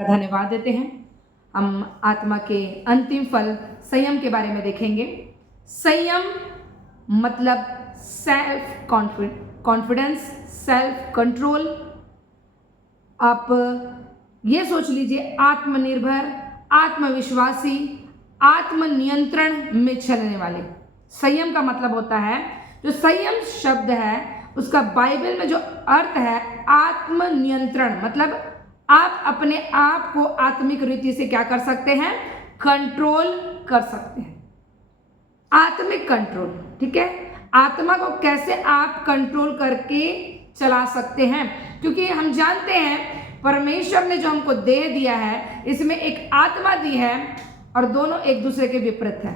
का धन्यवाद देते हैं। हम आत्मा के अंतिम फल संयम के बारे में देखेंगे। संयम मतलब सेल्फ कॉन्फिडेंस, सेल्फ कंट्रोल। आप ये सोच लीजिए, आत्मनिर्भर, आत्मविश्वासी, आत्मनियंत्रण में चलने वाले। संयम का मतलब होता है, जो संयम शब्द है उसका बाइबल में जो अर्थ है आत्मनियंत्रण, मतलब आप अपने आप को आत्मिक रीति से क्या कर सकते हैं, कंट्रोल कर सकते हैं। आत्मिक कंट्रोल, ठीक है। आत्मा को कैसे आप कंट्रोल करके चला सकते हैं, क्योंकि हम जानते हैं परमेश्वर ने जो हमको देह दिया है इसमें एक आत्मा दी है और दोनों एक दूसरे के विपरीत है।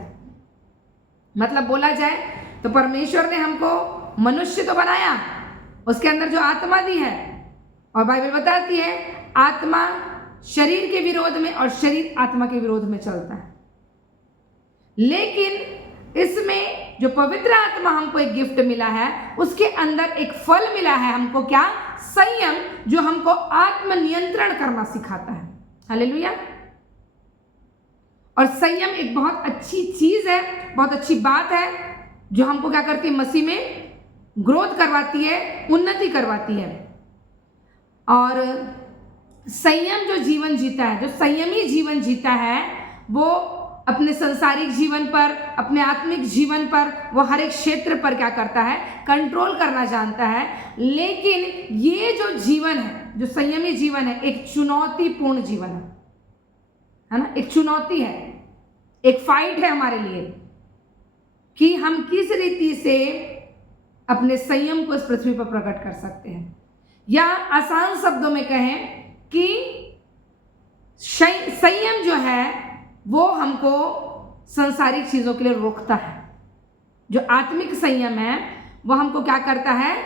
मतलब बोला जाए तो परमेश्वर ने हमको मनुष्य तो बनाया, उसके अंदर जो आत्मा दी है, और बाइबल बताती है आत्मा शरीर के विरोध में और शरीर आत्मा के विरोध में चलता है। लेकिन इसमें जो पवित्र आत्मा हमको एक गिफ्ट मिला है, उसके अंदर एक फल मिला है हमको, क्या, संयम, जो हमको आत्मनियंत्रण करना सिखाता है। हालेलुया। और संयम एक बहुत अच्छी चीज है, बहुत अच्छी बात है, जो हमको क्या करती है, मसीह में ग्रोथ करवाती है, उन्नति करवाती है। और संयम जो जीवन जीता है, जो संयमी जीवन जीता है, वो अपने संसारिक जीवन पर, अपने आत्मिक जीवन पर, वो हर एक क्षेत्र पर क्या करता है, कंट्रोल करना जानता है। लेकिन ये जो जीवन है, जो संयमी जीवन है, एक चुनौतीपूर्ण जीवन है ना, एक चुनौती है, एक फाइट है हमारे लिए कि हम किस रीति से अपने संयम को इस पृथ्वी पर प्रकट कर सकते हैं। या आसान शब्दों में कहें कि संयम जो है वो हमको संसारिक चीजों के लिए रोकता है। जो आत्मिक संयम है वो हमको क्या करता है,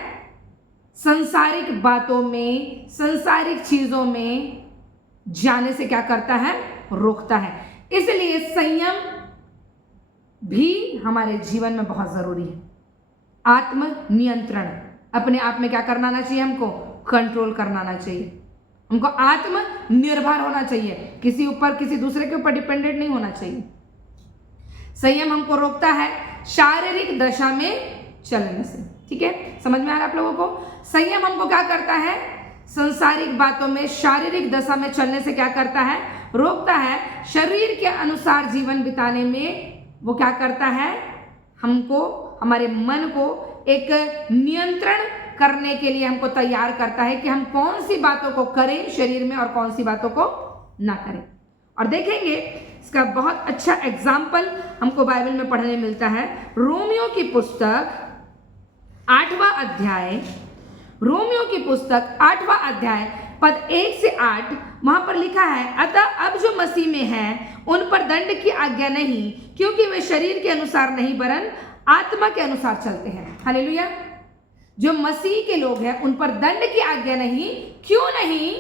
संसारिक बातों में, संसारिक चीजों में जाने से क्या करता है, रोकता है। इसलिए संयम भी हमारे जीवन में बहुत जरूरी है। आत्मनियंत्रण, अपने आप में क्या करना आना चाहिए, हमको कंट्रोल करना आना चाहिए, हमको आत्मनिर्भर होना चाहिए, किसी ऊपर, किसी दूसरे के ऊपर डिपेंडेंट नहीं होना चाहिए। संयम हमको रोकता है शारीरिक दशा में चलने से, ठीक है, समझ में आ रहा है आप लोगों को। संयम हमको क्या करता है, संसारिक बातों में, शारीरिक दशा में चलने से क्या करता है, रोकता है। शरीर के अनुसार जीवन बिताने में वो क्या करता है, हमको, हमारे मन को एक नियंत्रण करने के लिए हमको तैयार करता है कि हम कौन सी बातों को करें शरीर में और कौन सी बातों को ना करें। और देखेंगे इसका बहुत अच्छा एग्जाम्पल हमको बाइबल में पढ़ने मिलता है। रोमियो की पुस्तक 8वां अध्याय, रोमियो की पुस्तक 8वां अध्याय पद 1 से 8, वहां पर लिखा है, अतः अब जो मसीह में है उन पर दंड की आज्ञा नहीं, क्योंकि वे शरीर के अनुसार नहीं वरन आत्मा के अनुसार चलते हैं। हालेलुया। जो मसीह के लोग हैं उन पर दंड की आज्ञा नहीं। क्यों नहीं,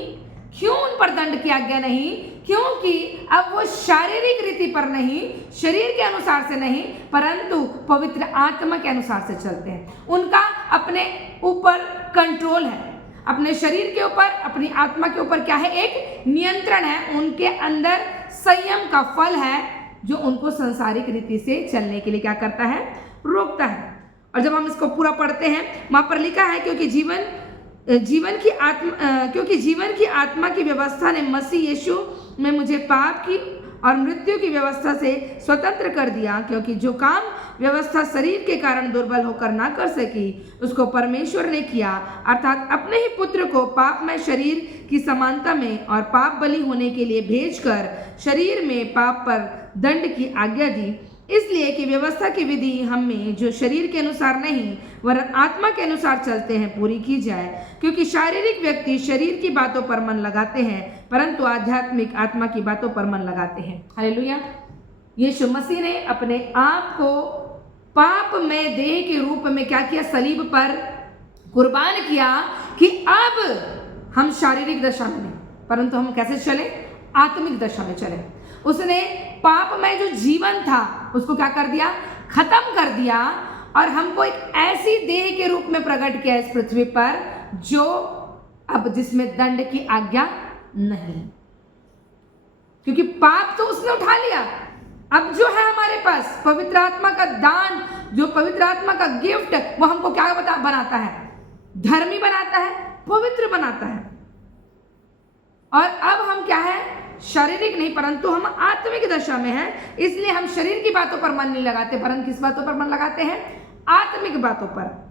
क्यों उन पर दंड की आज्ञा नहीं, क्योंकि अब वो शारीरिक रीति पर नहीं, शरीर के अनुसार से नहीं, परंतु पवित्र आत्मा के अनुसार से चलते हैं। उनका अपने ऊपर कंट्रोल है, अपने शरीर के ऊपर, अपनी आत्मा के ऊपर क्या है, एक नियंत्रण है। उनके अंदर संयम का फल है जो उनको संसारिक रीति से चलने के लिए क्या करता है, रोकता है। और जब हम इसको पूरा पढ़ते हैं, वहां पर लिखा है, क्योंकि जीवन की आत्मा की व्यवस्था ने मसीह यीशु में मुझे पाप की और मृत्यु की व्यवस्था से स्वतंत्र कर दिया, क्योंकि जो काम व्यवस्था शरीर के कारण दुर्बल होकर ना कर सकी, उसको परमेश्वर ने किया, अर्थात अपने ही पुत्र को पापमय शरीर की समानता में और पाप बलि होने के लिए भेजकर शरीर में पाप पर दंड की आज्ञा दी, इसलिए कि व्यवस्था की विधि हमें जो शरीर के अनुसार नहीं वरन आत्मा के अनुसार चलते हैं पूरी की जाए। क्योंकि शारीरिक व्यक्ति शरीर की बातों पर मन लगाते हैं, परंतु आध्यात्मिक आत्मा की बातों पर मन लगाते हैं। हालेलुया। यीशु मसीह ने अपने आप को पाप में देह के रूप में क्या किया, सलीब पर कुर्बान किया, कि अब हम शारीरिक दशा में नहीं, परंतु हम कैसे चले, आत्मिक दशा में चले। उसने पाप में जो जीवन था उसको क्या कर दिया, खत्म कर दिया, और हमको एक ऐसी देह के रूप में प्रकट किया इस पृथ्वी पर जो अब जिसमें दंड की आज्ञा नहीं। क्योंकि पाप तो उसने उठा लिया। अब जो है हमारे पास पवित्र आत्मा का दान, जो पवित्र आत्मा का गिफ्ट, वो हमको क्या बनाता है? धर्मी बनाता है, पवित्र बनाता है। और अब हम क्या है? शारीरिक नहीं परंतु हम आत्मिक दशा में हैं, इसलिए हम शरीर की बातों पर मन नहीं लगाते, परंतु किस बातों पर मन लगाते हैं? आत्मिक बातों पर।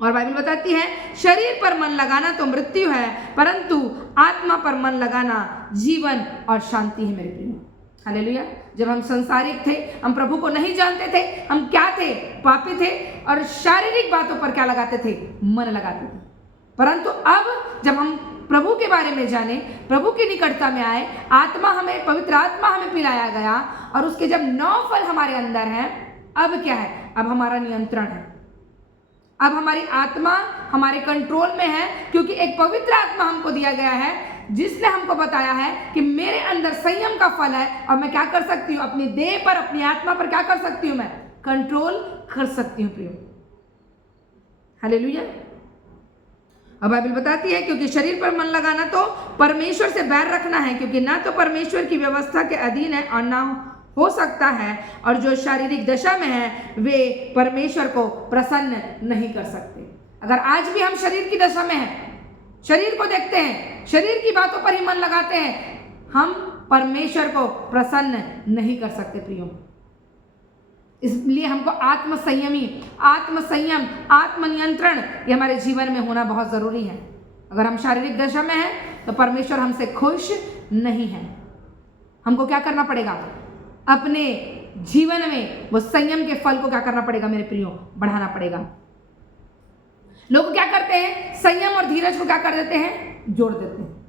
और बाइबल बताती है शरीर पर मन लगाना तो मृत्यु है, परंतु आत्मा पर मन लगाना जीवन और शांति है मेरे प्रियो। हालेलुया। जब हम संसारिक थे, हम प्रभु को नहीं जानते थे, हम क्या थे? पापी थे, और शारीरिक बातों पर क्या लगाते थे? मन लगाते थे। परंतु अब जब हम प्रभु के बारे में जाने, प्रभु की निकटता में आए, आत्मा हमें, पवित्र आत्मा हमें पिलाया गया, और उसके जब 9 फल हमारे अंदर हैं, अब क्या है? अब हमारा नियंत्रण है। अब हमारी आत्मा हमारे कंट्रोल में है, क्योंकि एक पवित्र आत्मा हमको दिया गया है जिसने हमको बताया है कि मेरे अंदर संयम का फल है, और मैं क्या कर सकती हूँ? अपनी देह पर, अपनी आत्मा पर क्या कर सकती हूँ? मैं कंट्रोल कर सकती हूँ प्रियो। हालेलुया। अब बाइबल बताती है क्योंकि शरीर पर मन लगाना तो परमेश्वर से बैर रखना है, क्योंकि ना तो परमेश्वर की व्यवस्था के अधीन है और ना हो सकता है, और जो शारीरिक दशा में है वे परमेश्वर को प्रसन्न नहीं कर सकते। अगर आज भी हम शरीर की दशा में हैं, शरीर को देखते हैं, शरीर की बातों पर ही मन लगाते हैं, हम परमेश्वर को प्रसन्न नहीं कर सकते प्रियो। इसलिए हमको आत्मसंयम, आत्मनियंत्रण ये हमारे जीवन में होना बहुत जरूरी है। अगर हम शारीरिक दशा में हैं तो परमेश्वर हमसे खुश नहीं है। हमको क्या करना पड़ेगा? अपने जीवन में वो संयम के फल को क्या करना पड़ेगा मेरे प्रियो? बढ़ाना पड़ेगा। लोग क्या करते हैं? संयम और धीरज को क्या कर देते हैं? जोड़ देते हैं।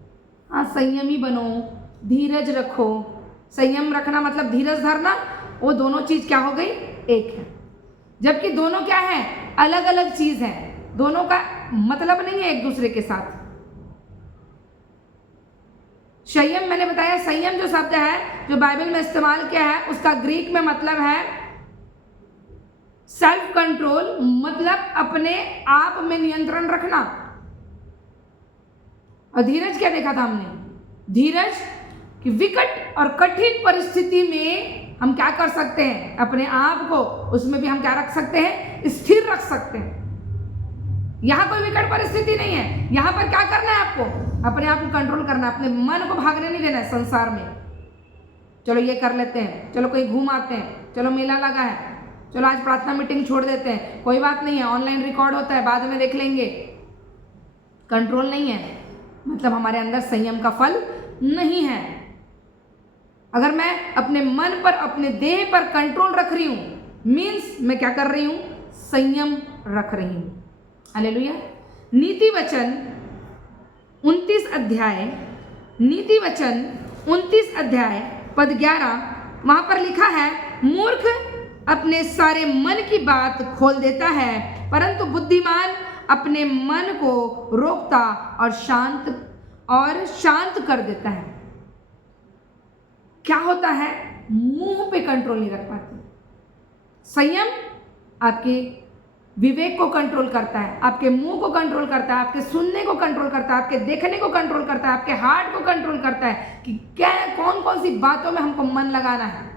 हाँ, संयमी बनो, धीरज रखो। संयम रखना मतलब धीरज धरना, वो दोनों चीज क्या हो गई? एक है। जबकि दोनों क्या है? अलग अलग चीज है, दोनों का मतलब नहीं है एक दूसरे के साथ। संयम, मैंने बताया संयम जो शब्द है जो बाइबल में इस्तेमाल किया है, उसका ग्रीक में मतलब है सेल्फ कंट्रोल, मतलब अपने आप में नियंत्रण रखना। और धीरज क्या देखा था हमने? धीरज कि विकट और कठिन परिस्थिति में हम क्या कर सकते हैं? अपने आप को उसमें भी हम क्या रख सकते हैं? स्थिर रख सकते हैं। यहां कोई विकट परिस्थिति नहीं है, यहां पर क्या करना है? आपको अपने आप को कंट्रोल करना, अपने मन को भागने नहीं देना है संसार में। चलो ये कर लेते हैं, चलो कहीं घूम आते हैं, चलो मेला लगा है, चलो आज प्रार्थना मीटिंग छोड़ देते हैं, कोई बात नहीं है, ऑनलाइन रिकॉर्ड होता है, बाद में देख लेंगे। कंट्रोल नहीं है, मतलब हमारे अंदर संयम का फल नहीं है। अगर मैं अपने मन पर, अपने देह पर कंट्रोल रख रही हूं, मीन्स मैं क्या कर रही हूं? संयम रख रही हूं। हालेलुया। नीति वचन 29 अध्याय पद 11, वहां पर लिखा है, मूर्ख अपने सारे मन की बात खोल देता है, परंतु बुद्धिमान अपने मन को रोकता और शांत कर देता है। क्या होता है? मुंह पे कंट्रोल नहीं रख पाते। संयम आपके विवेक को कंट्रोल करता है, आपके मुंह को कंट्रोल करता है, आपके सुनने को कंट्रोल करता है, आपके देखने को कंट्रोल करता है, आपके हार्ट को कंट्रोल करता है कि क्या कौन कौन सी बातों में हमको मन लगाना है।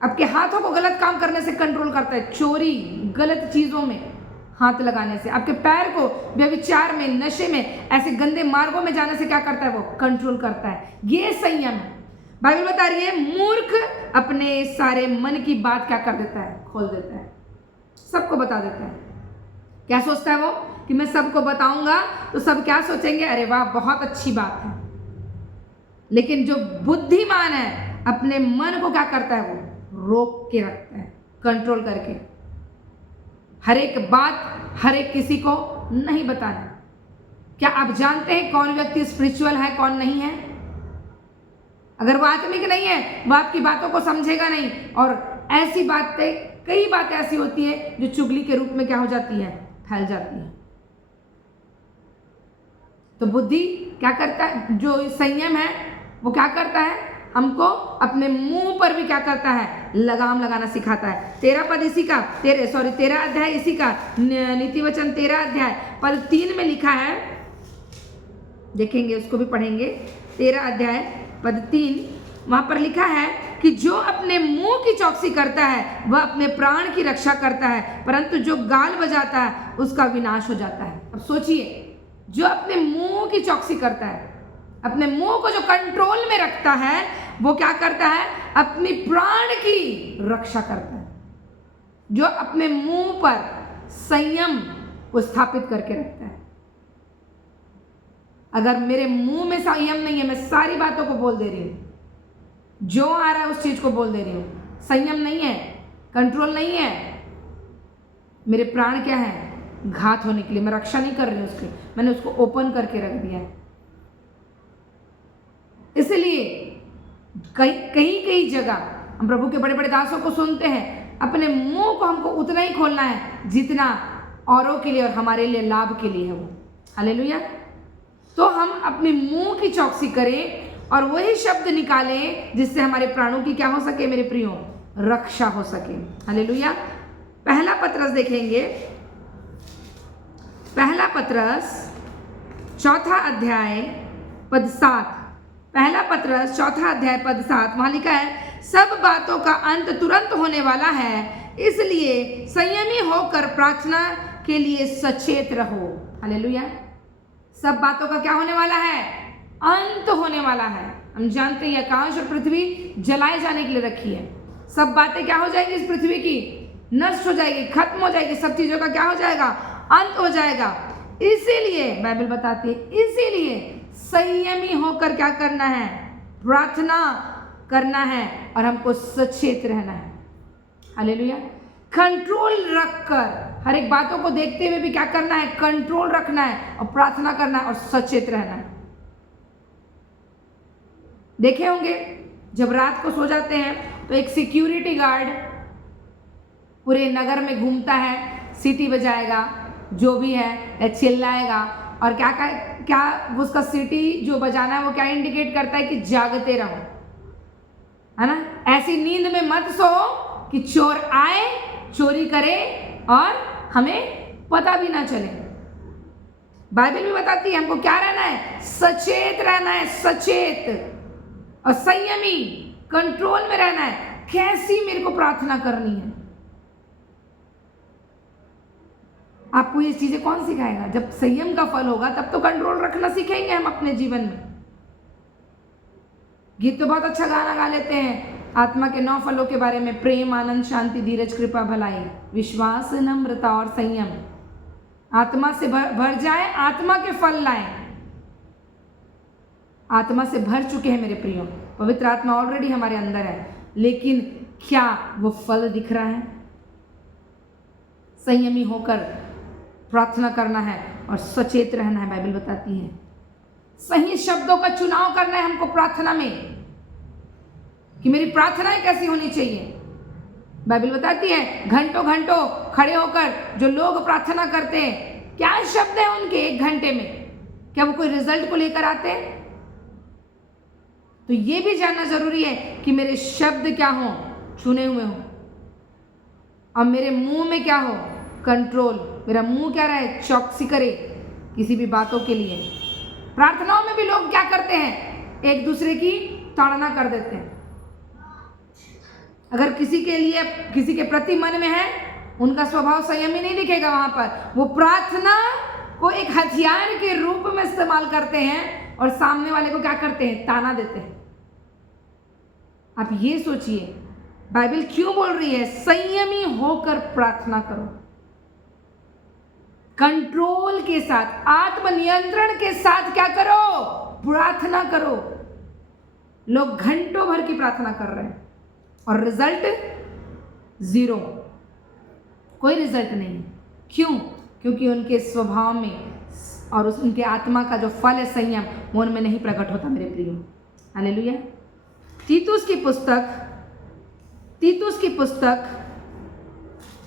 आपके हाथों को गलत काम करने से कंट्रोल करता है, चोरी, गलत चीजों में हाथ लगाने से। आपके पैर को व्यभिचार में, नशे में, ऐसे गंदे मार्गों में जाने से क्या करता है? वो कंट्रोल करता है। ये संयम है। बाइबल बता रही है मूर्ख अपने सारे मन की बात क्या कर देता है? खोल देता है, सबको बता देता है। क्या सोचता है वो? कि मैं सबको बताऊंगा तो सब क्या सोचेंगे? अरे वाह, बहुत अच्छी बात है। लेकिन जो बुद्धिमान है अपने मन को क्या करता है? वो रोक के रखता है, कंट्रोल करके। हर एक बात हर एक किसी को नहीं बताना। क्या आप जानते हैं कौन व्यक्ति स्पिरिचुअल है, कौन नहीं है? अगर वो आत्मिक नहीं है, वो आपकी बातों को समझेगा नहीं। और ऐसी बातें, कई बातें ऐसी होती है जो चुगली के रूप में क्या हो जाती है? फैल जाती है। तो बुद्धि क्या करता है? जो संयम है वो क्या करता है? हमको अपने मुंह पर भी क्या करता है? लगाम लगाना सिखाता है। 13 अध्याय इसी का, नीति वचन 13 अध्याय पद 3 में लिखा है, देखेंगे उसको भी पढ़ेंगे। 13 अध्याय पद 3, वहां पर लिखा है कि जो अपने मुंह की चौकसी करता है वह अपने प्राण की रक्षा करता है, परंतु जो गाल बजाता है उसका विनाश हो जाता है। अब सोचिए, जो अपने मुंह की चौकसी करता है, अपने मुंह को जो कंट्रोल में रखता है, वो क्या करता है? अपनी प्राण की रक्षा करता है। जो अपने मुंह पर संयम को स्थापित करके रखता है। अगर मेरे मुंह में संयम नहीं है, मैं सारी बातों को बोल दे रही हूं, जो आ रहा है उस चीज को बोल दे रही हूं, संयम नहीं है, कंट्रोल नहीं है, मेरे प्राण क्या है? घात होने के लिए। मैं रक्षा नहीं कर रही हूं उसकी, मैंने उसको ओपन करके रख दिया है। इसलिए कई जगह हम प्रभु के बड़े बड़े दासों को सुनते हैं, अपने मुंह को हमको उतना ही खोलना है जितना औरों के लिए और हमारे लिए लाभ के लिए है वो। हालेलुया। तो हम अपने मुंह की चौकसी करें और वही शब्द निकालें जिससे हमारे प्राणों की क्या हो सके मेरे प्रियो? रक्षा हो सके। हालेलुया। पहला पत्रस देखेंगे, पहला पत्रस 4 अध्याय पद 7। पहला पत्रस 4 अध्याय पद 7, वहां लिखा है, सब बातों का अंत तुरंत होने वाला है, इसलिए संयमी होकर प्रार्थना के लिए सचेत रहो। हालेलुया। सब बातों का क्या होने वाला है? अंत होने वाला है। हम जानते हैं आकाश और पृथ्वी जलाए जाने के लिए रखी है। सब बातें क्या हो जाएगी इस पृथ्वी की? नष्ट हो जाएगी, खत्म हो जाएगी। सब चीजों का क्या हो जाएगा? अंत हो जाएगा। इसीलिए बाइबल बताती है, इसीलिए संयमी होकर क्या करना है? प्रार्थना करना है और हमको सचेत रहना है। हालेलुया। कंट्रोल रखकर, हर एक बातों को देखते हुए भी क्या करना है? कंट्रोल रखना है और प्रार्थना करना है और सचेत रहना है। देखे होंगे जब रात को सो जाते हैं तो एक सिक्योरिटी गार्ड पूरे नगर में घूमता है, सीटी बजाएगा, जो भी है चिल्लाएगा, और क्या उसका सीटी जो बजाना है वो क्या इंडिकेट करता है? कि जागते रहो, है ना। ऐसी नींद में मत सो कि चोर आए, चोरी करे और हमें पता भी ना चले। बाइबल भी बताती है हमको क्या रहना है? सचेत रहना है, सचेत और संयमी, कंट्रोल में रहना है। कैसी मेरे को प्रार्थना करनी है? आपको ये चीजें कौन सिखाएगा? जब संयम का फल होगा तब तो कंट्रोल रखना सीखेंगे हम अपने जीवन में। गीत तो बहुत अच्छा गाना गा लेते हैं आत्मा के 9 फलों के बारे में, प्रेम, आनंद, शांति, धीरज, कृपा, भलाई, विश्वास, नम्रता और संयम। आत्मा से भर जाए, आत्मा के फल लाएं। आत्मा से भर चुके हैं मेरे प्रियो, पवित्र आत्मा ऑलरेडी हमारे अंदर है, लेकिन क्या वो फल दिख रहा है? संयमी होकर प्रार्थना करना है और सचेत रहना है। बाइबल बताती है सही शब्दों का चुनाव करना है हमको प्रार्थना में, कि मेरी प्रार्थनाएं कैसी होनी चाहिए। बाइबल बताती है घंटों घंटों खड़े होकर जो लोग प्रार्थना करते हैं, क्या शब्द है उनके 1 घंटे में? क्या वो कोई रिजल्ट को लेकर आते हैं? तो ये भी जानना जरूरी है कि मेरे शब्द क्या हो? चुने हुए हो। और मेरे मुंह में क्या हो? कंट्रोल। मेरा मुंह क्या रहे? चौकसी करे किसी भी बातों के लिए। प्रार्थनाओं में भी लोग क्या करते हैं? एक दूसरे की ताड़ना कर देते हैं। अगर किसी के लिए, किसी के प्रति मन में है, उनका स्वभाव संयमी नहीं दिखेगा वहां पर। वो प्रार्थना को एक हथियार के रूप में इस्तेमाल करते हैं और सामने वाले को क्या करते हैं? ताना देते हैं। आप ये सोचिए बाइबल क्यों बोल रही है संयमी होकर प्रार्थना करो, कंट्रोल के साथ, आत्मनियंत्रण के साथ क्या करो? प्रार्थना करो। लोग घंटों भर की प्रार्थना कर रहे हैं और रिजल्ट 0, कोई रिजल्ट नहीं। क्यों? क्योंकि उनके स्वभाव में और उनके आत्मा का जो फल है संयम, वो उनमें नहीं प्रकट होता मेरे प्रियो। हालेलुया। तीतुस की पुस्तक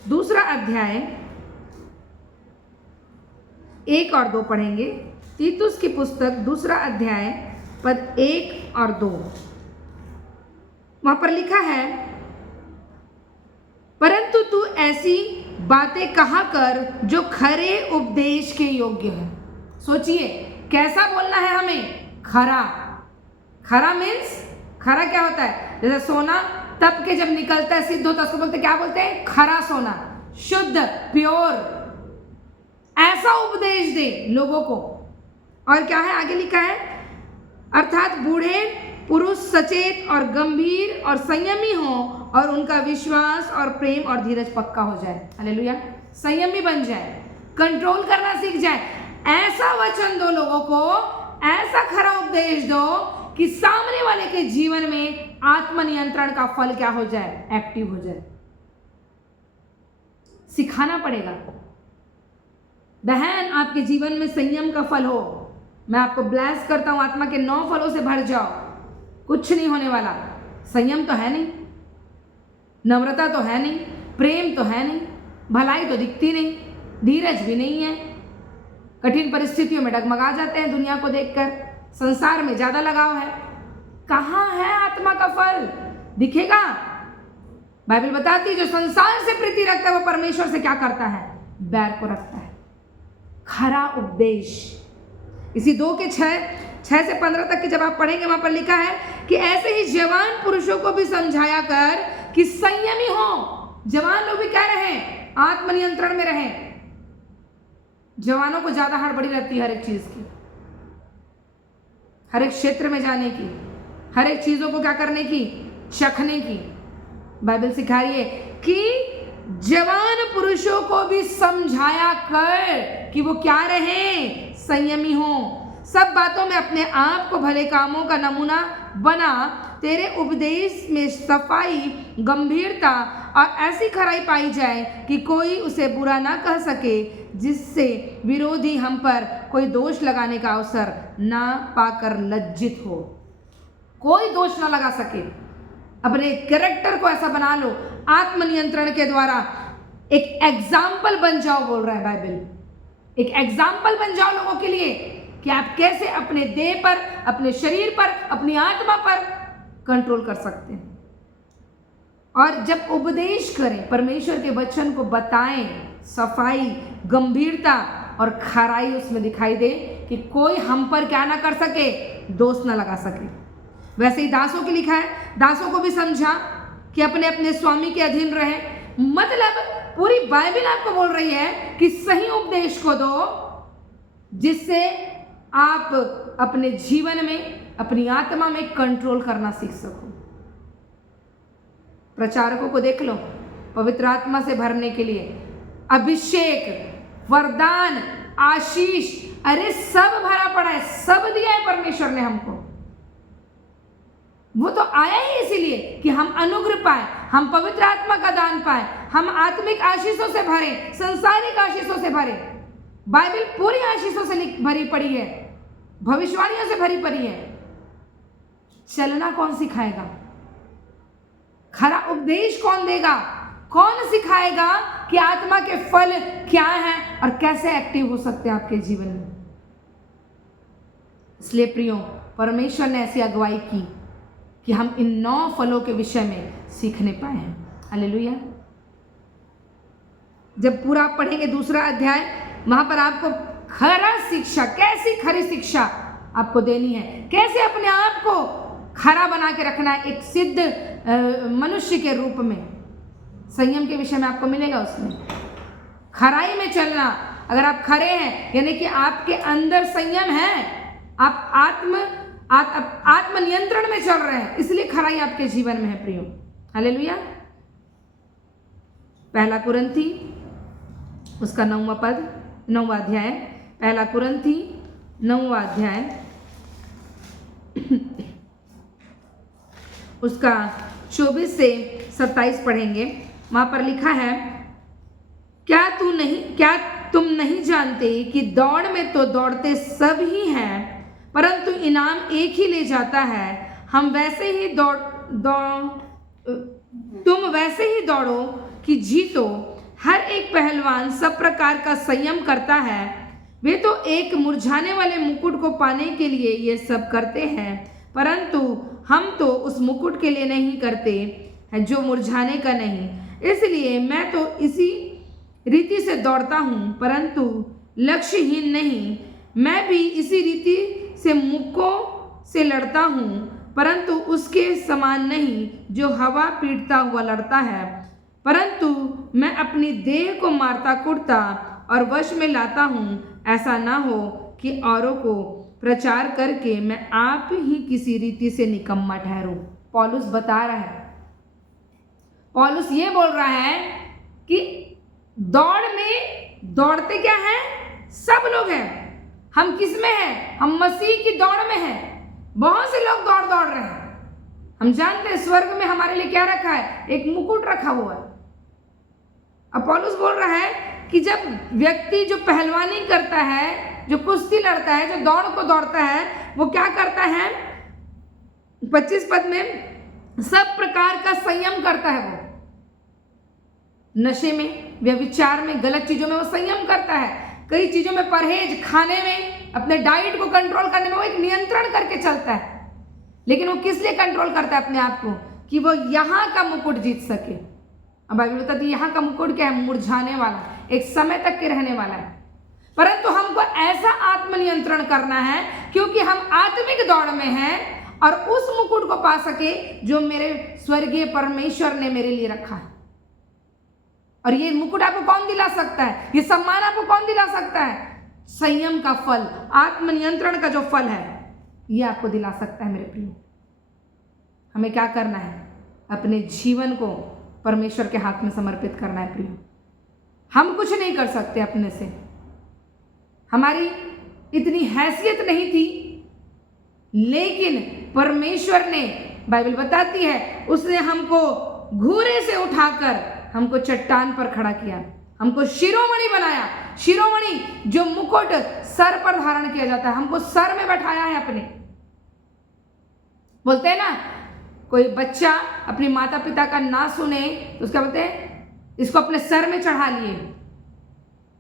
2 अध्याय 1 और 2 पढ़ेंगे। तीतुस की पुस्तक 2 अध्याय पद 1 और 2, वहां पर लिखा है, परंतु तू ऐसी बातें कहा कर जो खरे उपदेश के योग्य है। सोचिए कैसा बोलना है हमें? खरा, खरा मीन्स, खरा क्या होता है? जैसे सोना तप के जब निकलता है, सिद्ध होता है, उसको बोलते क्या बोलते हैं? खरा सोना, शुद्ध, प्योर। ऐसा उपदेश दे लोगों को। और क्या है आगे लिखा है? अर्थात बूढ़े पुरुष सचेत और गंभीर और संयमी हो और उनका विश्वास और प्रेम और धीरज पक्का हो जाए। हालेलुया। संयमी बन जाए, कंट्रोल करना सीख जाए। ऐसा वचन दो लोगों को, ऐसा खरा उपदेश दो कि सामने वाले के जीवन में आत्मनियंत्रण का फल क्या हो जाए? एक्टिव हो जाए। सिखाना पड़ेगा। बहन, आपके जीवन में संयम का फल हो। मैं आपको ब्लेस करता हूं, आत्मा के 9 फलों से भर जाओ, कुछ नहीं होने वाला। संयम तो है नहीं, नम्रता तो है नहीं, प्रेम तो है नहीं, भलाई तो दिखती नहीं, धीरज भी नहीं है, कठिन परिस्थितियों में डगमगा जाते हैं दुनिया को देखकर, संसार में ज्यादा लगाव है। कहाँ है आत्मा का फल? दिखेगा। बाइबल बताती है जो संसार से प्रीति रखता है वो परमेश्वर से क्या करता है? बैर को रखता है। खरा उपदेश। इसी 2:6 से 15 तक की जब आप पढ़ेंगे वहां पर लिखा है कि ऐसे ही जवान पुरुषों को भी समझाया कर कि संयमी हो। जवान लोग भी क्या रहे? आत्मनियंत्रण में रहे। जवानों को ज्यादा हड़बड़ी रहती है हर एक चीज की, हर एक क्षेत्र में जाने की, हर एक चीजों को क्या करने की? चखने की। बाइबल सिखा रही है कि जवान पुरुषों को भी समझाया कर कि वो क्या रहे? संयमी हो। सब बातों में अपने आप को भले कामों का नमूना बना। तेरे उपदेश में सफाई, गंभीरता और ऐसी खराई पाई जाए कि कोई उसे बुरा ना कह सके, जिससे विरोधी हम पर कोई दोष लगाने का अवसर ना पाकर लज्जित हो। कोई दोष ना लगा सके। अपने कैरेक्टर को ऐसा बना लो आत्मनियंत्रण के द्वारा। एक एग्जाम्पल बन जाओ, बोल रहा है बाइबल। एक एग्जाम्पल बन जाओ लोगों के लिए कि आप कैसे अपने देह पर, अपने शरीर पर, अपनी आत्मा पर कंट्रोल कर सकते हैं। और जब उपदेश करें, परमेश्वर के वचन को बताएं, सफाई, गंभीरता और खराई उसमें दिखाई दे कि कोई हम पर क्या ना कर सके? दोष ना लगा सके। वैसे ही दासों के लिखा है, दासों को भी समझा कि अपने अपने स्वामी के अधीन रहे। मतलब पूरी बाइबल आपको बोल रही है कि सही उपदेश को दो, जिससे आप अपने जीवन में, अपनी आत्मा में कंट्रोल करना सीख सको। प्रचारकों को देख लो, पवित्र आत्मा से भरने के लिए अभिषेक, वरदान, आशीष, अरे सब भरा पड़ा है, सब दिया है परमेश्वर ने हमको। वो तो आया ही इसीलिए कि हम अनुग्रह पाए, हम पवित्र आत्मा का दान पाए, हम आत्मिक आशीषों से भरे, संसारिक आशीषों से भरे। बाइबल पूरी आशीषों से भरी पड़ी है, भविष्यवाणियों से भरी पड़ी है। चलना कौन सिखाएगा? खरा उपदेश कौन देगा? कौन सिखाएगा कि आत्मा के फल क्या हैं और कैसे एक्टिव हो सकते हैं आपके जीवन में? इसलिए प्रियो, परमेश्वर ने ऐसी अगुवाई की कि हम इन 9 फलों के विषय में सीखने पाए हैं। हालेलुया। जब पूरा आप पढ़ेंगे 2 अध्याय, वहां पर आपको खरा शिक्षा, कैसी खरी शिक्षा आपको देनी है, कैसे अपने आप को खरा बना के रखना है एक सिद्ध मनुष्य के रूप में। संयम के विषय में आपको मिलेगा उसमें। खराई में चलना, अगर आप खरे हैं यानी कि आपके अंदर संयम है, आप आत्मनियंत्रण में चल रहे हैं, इसलिए खराई आपके जीवन में है प्रियो। हालेलुया। 1 कुरिन्थी उसका 9वां अध्याय, 1 कुरिन्थी 9वां अध्याय उसका 24 से 27 पढ़ेंगे। वहां पर लिखा है, क्या तुम नहीं जानते कि दौड़ में तो दौड़ते सब ही हैं, परंतु इनाम एक ही ले जाता है। तुम वैसे ही दौड़ो कि जीतो। हर एक पहलवान सब प्रकार का संयम करता है। वे तो एक मुरझाने वाले मुकुट को पाने के लिए ये सब करते हैं, परंतु हम तो उस मुकुट के लिए नहीं करते हैं जो मुरझाने का नहीं। इसलिए मैं तो इसी रीति से दौड़ता हूँ, परंतु लक्ष्यहीन नहीं। मैं भी इसी रीति से मुक्कों से लड़ता हूँ, परंतु उसके समान नहीं जो हवा पीटता हुआ लड़ता है, परंतु मैं अपनी देह को मारता कुटता और वश में लाता हूँ, ऐसा ना हो कि औरों को प्रचार करके मैं आप ही किसी रीति से निकम्मा ठहरूं। पौलुस बता रहा है, पौलुस ये बोल रहा है कि दौड़ में दौड़ते क्या हैं? सब लोग हैं। हम किस में हैं? हम मसीह की दौड़ में हैं। बहुत से लोग दौड़ रहे हैं। हम जानते हैं स्वर्ग में हमारे लिए क्या रखा है? एक मुकुट रखा हुआ है। अब पौलुस बोल रहा है कि जब व्यक्ति जो पहलवानी करता है, जो कुश्ती लड़ता है, जो दौड़ को दौड़ता है, वो क्या करता है? 25 पद में सब प्रकार का संयम करता है। वो नशे में, व्यभिचार में, गलत चीजों में वो संयम करता है। कई चीजों में परहेज, खाने में, अपने डाइट को कंट्रोल करने में वो एक नियंत्रण करके चलता है। लेकिन वो किस लिए कंट्रोल करता है अपने आप को? कि वो यहाँ का मुकुट जीत सके। अब बाइबल बताती है यहाँ का मुकुट क्या है? मुरझाने वाला, एक समय तक के रहने वाला है। परंतु हमको ऐसा आत्मनियंत्रण करना है क्योंकि हम आत्मिक दौड़ में हैं और उस मुकुट को पा सके जो मेरे स्वर्गीय परमेश्वर ने मेरे लिए रखा है। और ये मुकुट आपको कौन दिला सकता है? ये सम्मान आपको कौन दिला सकता है? संयम का फल, आत्मनियंत्रण का जो फल है, ये आपको दिला सकता है। मेरे प्रियो, हमें क्या करना है? अपने जीवन को परमेश्वर के हाथ में समर्पित करना है। प्रियो, हम कुछ नहीं कर सकते अपने से। हमारी इतनी हैसियत नहीं थी, लेकिन परमेश्वर ने, बाइबल बताती है, उसने हमको घूरे से उठाकर हमको चट्टान पर खड़ा किया, हमको शिरोमणि बनाया। शिरोमणि जो मुकुट सर पर धारण किया जाता है, हमको सर में बैठाया है अपने। बोलते हैं ना, कोई बच्चा अपनी माता पिता का ना सुने तो उसका बोलते हैं इसको अपने सर में चढ़ा लिए,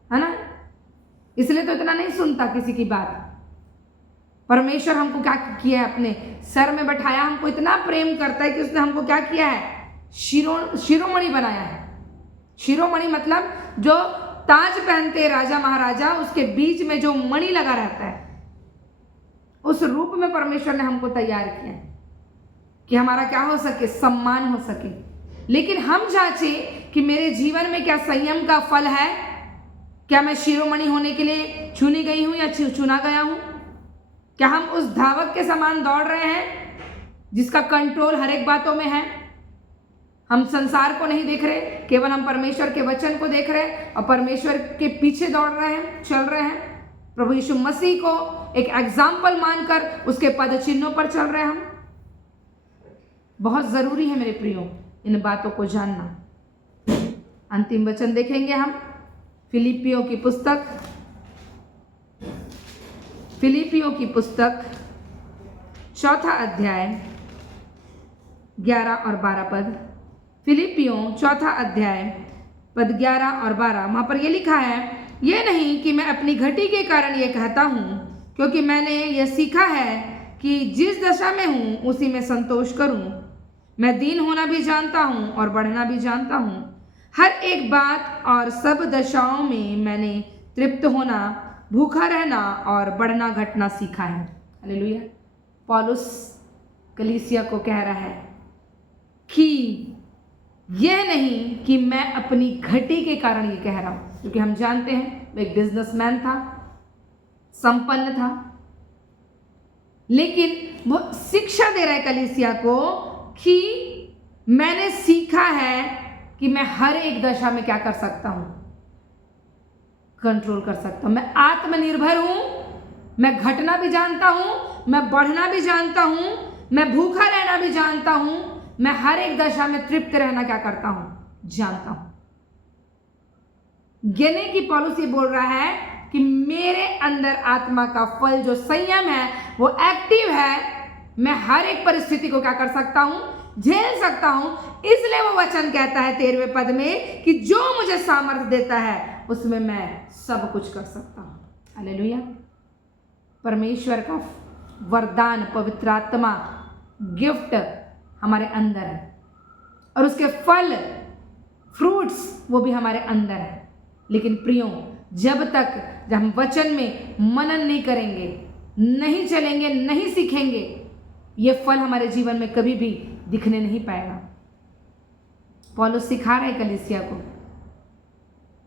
है ना? इसलिए तो इतना नहीं सुनता किसी की बात। परमेश्वर हमको क्या किया है? अपने सर में बैठाया। हमको इतना प्रेम करता है कि उसने हमको क्या किया है? शिरोमणि बनाया है। शिरोमणि मतलब जो ताज पहनते राजा महाराजा, उसके बीच में जो मणि लगा रहता है, उस रूप में परमेश्वर ने हमको तैयार किया कि हमारा क्या हो सके? सम्मान हो सके। लेकिन हम जांचे कि मेरे जीवन में क्या संयम का फल है? क्या मैं शिरोमणि होने के लिए चुनी गई हूं या चुना गया हूं? क्या हम उस धावक के समान दौड़ रहे हैं जिसका कंट्रोल हर एक बातों में है? हम संसार को नहीं देख रहे, केवल हम परमेश्वर के वचन को देख रहे हैं और परमेश्वर के पीछे दौड़ रहे हैं, चल रहे हैं। प्रभु यीशु मसीह को एक एग्जाम्पल मानकर उसके पद चिन्हों पर चल रहे हैं हम। बहुत जरूरी है मेरे प्रियो इन बातों को जानना। अंतिम वचन देखेंगे हम, फिलिपियों की पुस्तक 4 अध्याय 11 और 12 पद। फिलिपियों 4 अध्याय पद 11 और 12, वहाँ पर ये लिखा है, ये नहीं कि मैं अपनी घटी के कारण ये कहता हूँ, क्योंकि मैंने यह सीखा है कि जिस दशा में हूँ उसी में संतोष करूँ। मैं दीन होना भी जानता हूँ और बढ़ना भी जानता हूँ। हर एक बात और सब दशाओं में मैंने तृप्त होना, भूखा रहना और बढ़ना घटना सीखा है। हालेलुया। पौलुस कलीसिया को कह रहा है कि यह नहीं कि मैं अपनी घटी के कारण ये कह रहा हूं, क्योंकि हम जानते हैं वो एक बिजनेसमैन था, संपन्न था, लेकिन वो शिक्षा दे रहा है कलीसिया को कि मैंने सीखा है कि मैं हर एक दशा में क्या कर सकता हूं? कंट्रोल कर सकता हूं। मैं आत्मनिर्भर हूं, मैं घटना भी जानता हूं, मैं बढ़ना भी जानता हूं, मैं भूखा रहना भी जानता हूं, मैं हर एक दशा में तृप्त रहना क्या करता हूं? जानता हूं। यानी कि पौलुस ये बोल रहा है कि मेरे अंदर आत्मा का फल जो संयम है वो एक्टिव है। मैं हर एक परिस्थिति को क्या कर सकता हूं? झेल सकता हूं। इसलिए वो वचन कहता है 13वें पद में कि जो मुझे सामर्थ्य देता है उसमें मैं सब कुछ कर सकता हूं। हालेलुया। परमेश्वर का वरदान, पवित्र आत्मा, गिफ्ट हमारे अंदर है और उसके फल, फ्रूट्स, वो भी हमारे अंदर है। लेकिन प्रियो, जब हम वचन में मनन नहीं करेंगे, नहीं चलेंगे, नहीं सीखेंगे, ये फल हमारे जीवन में कभी भी दिखने नहीं पाएगा। पौलुस सिखा रहे कलीसिया को,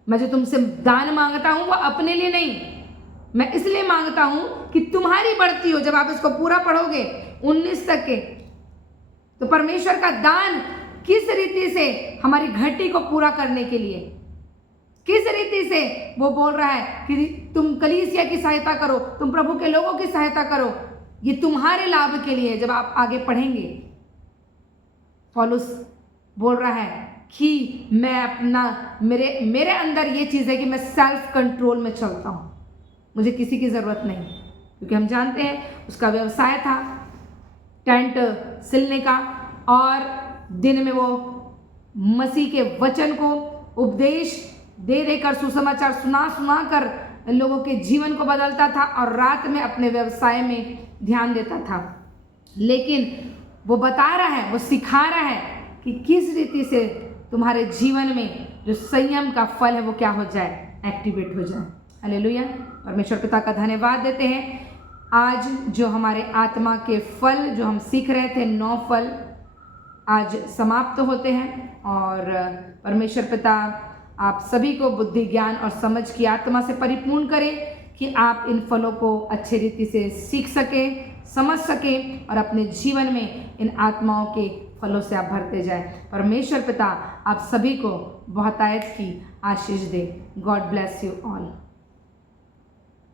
मैं जो तुमसे दान मांगता हूं वो अपने लिए नहीं, मैं इसलिए मांगता हूं कि तुम्हारी बढ़ती हो। जब आप इसको पूरा पढ़ोगे 19 तक के, तो परमेश्वर का दान किस रीति से हमारी घटी को पूरा करने के लिए, किस रीति से वो बोल रहा है कि तुम कलीसिया की सहायता करो, तुम प्रभु के लोगों की सहायता करो, ये तुम्हारे लाभ के लिए। जब आप आगे पढ़ेंगे, पौलुस बोल रहा है कि मैं अपना मेरे अंदर ये चीज़ है कि मैं सेल्फ कंट्रोल में चलता हूँ, मुझे किसी की ज़रूरत नहीं। क्योंकि हम जानते हैं उसका व्यवसाय था टेंट सिलने का, और दिन में वो मसीह के वचन को उपदेश दे देकर, सुसमाचार सुना कर लोगों के जीवन को बदलता था, और रात में अपने व्यवसाय में ध्यान देता था। लेकिन वो बता रहा है, वो सिखा रहा है कि किस रीति से तुम्हारे जीवन में जो संयम का फल है वो क्या हो जाए, एक्टिवेट हो जाए। हालेलुया। परमेश्वर पिता का धन्यवाद देते हैं। आज जो हमारे आत्मा के फल जो हम सीख रहे थे, 9 फल आज समाप्त होते हैं, और परमेश्वर पिता आप सभी को बुद्धि, ज्ञान और समझ की आत्मा से परिपूर्ण करें कि आप इन फलों को अच्छे रीति से सीख सकें, समझ सकें, और अपने जीवन में इन आत्माओं के फलों से आप भरते जाएं। परमेश्वर पिता आप सभी को बहुतायत की आशीष दे। God bless you all.